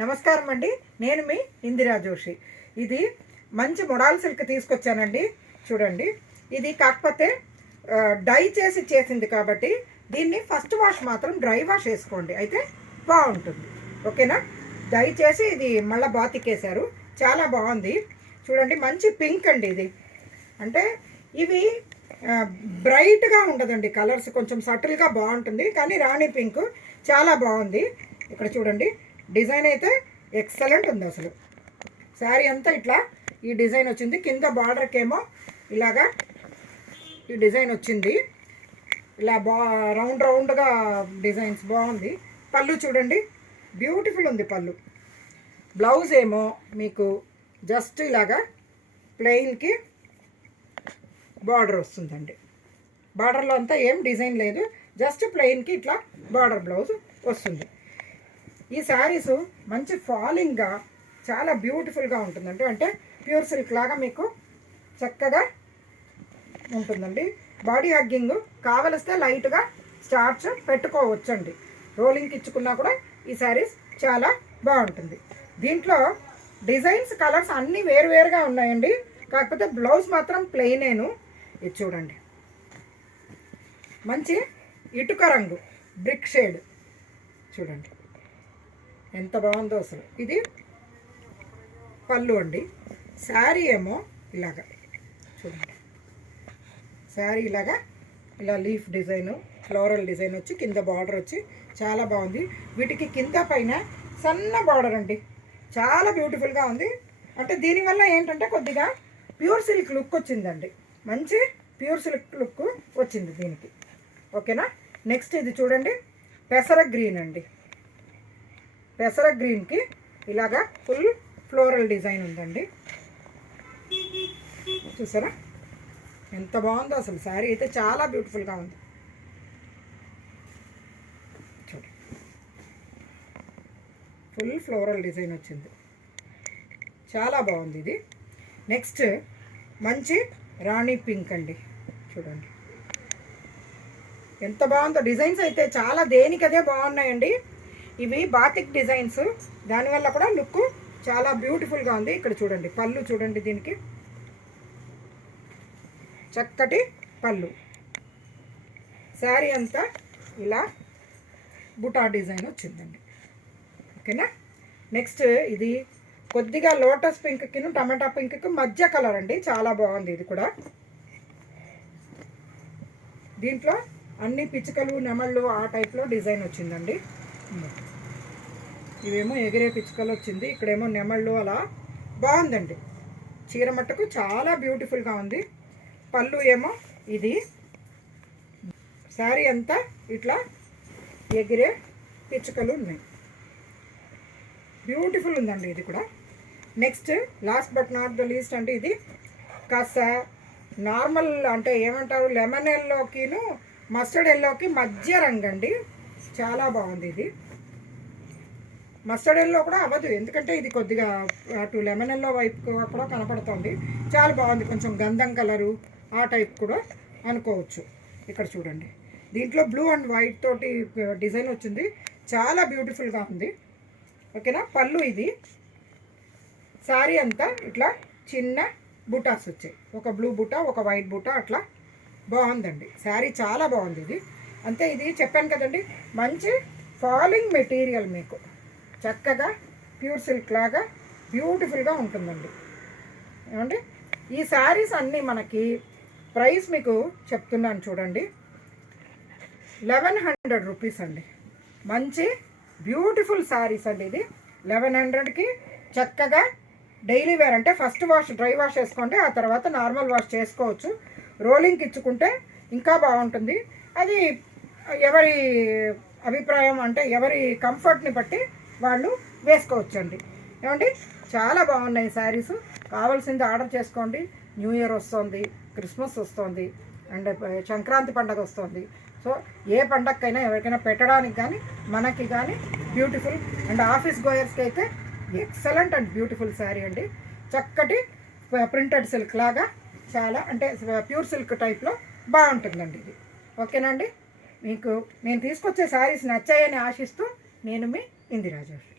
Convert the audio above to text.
నమస్కారం అండి. నేను మీ ఇందిరా జోషి. ఇది మంచి మొడాల్ సిల్క్ తీసుకొచ్చానండి. చూడండి, ఇది కాకపోతే డై చేసింది కాబట్టి దీన్ని ఫస్ట్ వాష్ మాత్రం డ్రై వాష్ వేసుకోండి, అయితే బాగుంటుంది. ఓకేనా? డై చేసి ఇది మళ్ళీ బాతికేశారు, చాలా బాగుంది. చూడండి, మంచి పింక్ అండి ఇది. అంటే ఇవి బ్రైట్గా ఉండదండి, కలర్స్ కొంచెం సటిల్గా బాగుంటుంది, కానీ రాణి పింక్ చాలా బాగుంది. ఇక్కడ చూడండి, డిజైన్ అయితే ఎక్సలెంట్ ఉంది. అసలు శారీ అంతా ఇట్లా ఈ డిజైన్ వచ్చింది. కింద బార్డర్కి ఏమో ఇలాగా ఈ డిజైన్ వచ్చింది, ఇలా రౌండ్గా డిజైన్స్ బాగుంది. పళ్ళు చూడండి, బ్యూటిఫుల్ ఉంది పళ్ళు. బ్లౌజ్ ఏమో మీకు జస్ట్ ఇలాగా ప్లెయిన్కి బార్డర్ వస్తుందండి. బార్డర్లో అంతా ఏం డిజైన్ లేదు, జస్ట్ ప్లెయిన్కి ఇట్లా బార్డర్ బ్లౌజ్ వస్తుంది. ఈ శారీస్ మంచి ఫాలింగ్గా చాలా బ్యూటిఫుల్గా ఉంటుందండి. అంటే ప్యూర్ సిల్క్ లాగా మీకు చక్కగా ఉంటుందండి. బాడీ హగ్గింగ్ కావలిస్తే లైట్గా స్టార్చ్ పెట్టుకోవచ్చండి. రోలింగ్కి ఇచ్చుకున్నా కూడా ఈ శారీస్ చాలా బాగుంటుంది. దీంట్లో డిజైన్స్ కలర్స్ అన్నీ వేరువేరుగా ఉన్నాయండి, కాకపోతే బ్లౌజ్ మాత్రం ప్లెయినేను. ఇది చూడండి, మంచి ఇటుక రంగు బ్రిక్ షేడ్ చూడండి ఎంత బాగుందో అసలు. ఇది పళ్ళు అండి. శారీ ఏమో ఇలాగా చూడండి, శారీ ఇలాగా ఇలా లీఫ్ డిజైను, ఫ్లోరల్ డిజైన్ వచ్చి కింద బార్డర్ వచ్చి చాలా బాగుంది. వీటికి కింద పైన సన్న బార్డర్ అండి, చాలా బ్యూటిఫుల్గా ఉంది. అంటే దీనివల్ల ఏంటంటే కొద్దిగా ప్యూర్ సిల్క్ లుక్ వచ్చిందండి, మంచి ప్యూర్ సిల్క్ లుక్ వచ్చింది దీనికి. ఓకేనా? నెక్స్ట్ ఇది చూడండి, పెసర గ్రీన్ అండి. పెసర గ్రీన్కి ఇలాగా ఫుల్ ఫ్లోరల్ డిజైన్ ఉందండి. చూసారా ఎంత బాగుందో అసలు. శారీ అయితే చాలా బ్యూటిఫుల్గా ఉంది. చూడండి, ఫుల్ ఫ్లోరల్ డిజైన్ వచ్చింది, చాలా బాగుంది ఇది. నెక్స్ట్ మంచి రాణి పింక్ అండి. చూడండి ఎంత బాగుందో. డిజైన్స్ అయితే చాలా దేనికదే బాగున్నాయండి. ఇవి బాతిక్ డిజైన్స్, దానివల్ల కూడా లుక్ చాలా బ్యూటిఫుల్గా ఉంది. ఇక్కడ చూడండి, పళ్ళు చూడండి, దీనికి చక్కటి పళ్ళు. శారీ అంతా ఇలా బుటా డిజైన్ వచ్చిందండి. ఓకేనా? నెక్స్ట్ ఇది కొద్దిగా లోటస్ పింక్కిను టమాటా పింక్కి మధ్య కలర్ అండి, చాలా బాగుంది ఇది కూడా. దీంట్లో అన్ని పిచ్చుకలు నెమళ్ళు ఆ టైప్లో డిజైన్ వచ్చిందండి. ఇవేమో ఎగిరే పిచ్చుకలు వచ్చింది, ఇక్కడేమో నెమళ్ళు, అలా బాగుందండి. చీర మట్టుకు చాలా బ్యూటిఫుల్గా ఉంది. పళ్ళు ఏమో ఇది. శారీ అంతా ఇట్లా ఎగిరే పిచ్చుకలు ఉన్నాయి, బ్యూటిఫుల్ ఉందండి ఇది కూడా. Next last but not the least అంటే ఇది కాస్త నార్మల్ అంటే ఏమంటారు, లెమన్ ఎల్లోకిను మస్టర్డ్ ఎల్లోకి మధ్య రంగు అండి, చాలా బాగుంది ఇది. మస్టర్డ్ ఎల్లో కూడా అవ్వదు, ఎందుకంటే ఇది కొద్దిగా అటు లెమన్ ఎల్లో వైపు కూడా కనపడుతుంది, చాలా బాగుంది. కొంచెం గంధం కలరు ఆ టైప్ కూడా అనుకోవచ్చు. ఇక్కడ చూడండి, దీంట్లో బ్లూ అండ్ వైట్ తోటి డిజైన్ వచ్చింది, చాలా బ్యూటిఫుల్గా ఉంది. ఓకేనా? పళ్ళు ఇది. శారీ అంతా ఇట్లా చిన్న బుటాస్ వచ్చాయి, ఒక బ్లూ బుటా ఒక వైట్ బుటా, అట్లా బాగుందండి. శారీ చాలా బాగుంది ఇది. అంతే, ఇది చెప్పాను కదండి, మంచి ఫాలింగ్ మెటీరియల్, మీకు చక్కగా ప్యూర్ సిల్క్ లాగా బ్యూటిఫుల్గా ఉంటుందండి. ఏమండి, ఈ శారీస్ అన్నీ మనకి ప్రైస్ మీకు చెప్తున్నాను చూడండి, 1100 రూపీస్ అండి. మంచి బ్యూటిఫుల్ శారీస్ అండి. ఇది 1100కి చక్కగా డైలీ వేర్, అంటే ఫస్ట్ వాష్ డ్రై వాష్ వేసుకోండి, ఆ తర్వాత నార్మల్ వాష్ చేసుకోవచ్చు. రోలింగ్కి ఇచ్చుకుంటే ఇంకా బాగుంటుంది. అది ఎవరి అభిప్రాయం, అంటే ఎవరి కంఫర్ట్ని బట్టి వాళ్ళు వేసుకోవచ్చండి. ఏమండి, చాలా బాగున్నాయి శారీస్. కావాల్సింది ఆర్డర్ చేసుకోండి. న్యూ ఇయర్ వస్తుంది, క్రిస్మస్ వస్తుంది, అండ్ సంక్రాంతి పండుగ వస్తుంది. సో ఏ పండగకైనా ఎవరికైనా పెట్టడానికి కానీ మనకి కానీ బ్యూటిఫుల్, అండ్ ఆఫీస్ గోయర్స్కి అయితే ఎక్సలెంట్ అండ్ బ్యూటిఫుల్ శారీ అండి. చక్కటి ప్రింటెడ్ సిల్క్ లాగా, చాలా అంటే ప్యూర్ సిల్క్ టైప్లో బాగుంటుందండి ఇది. ఓకేనండి? మీకు నేను తీసుకొచ్చే శారీస్ నచ్చాయని ఆశిస్తూ నేను మీ ఇందిరా జోషి.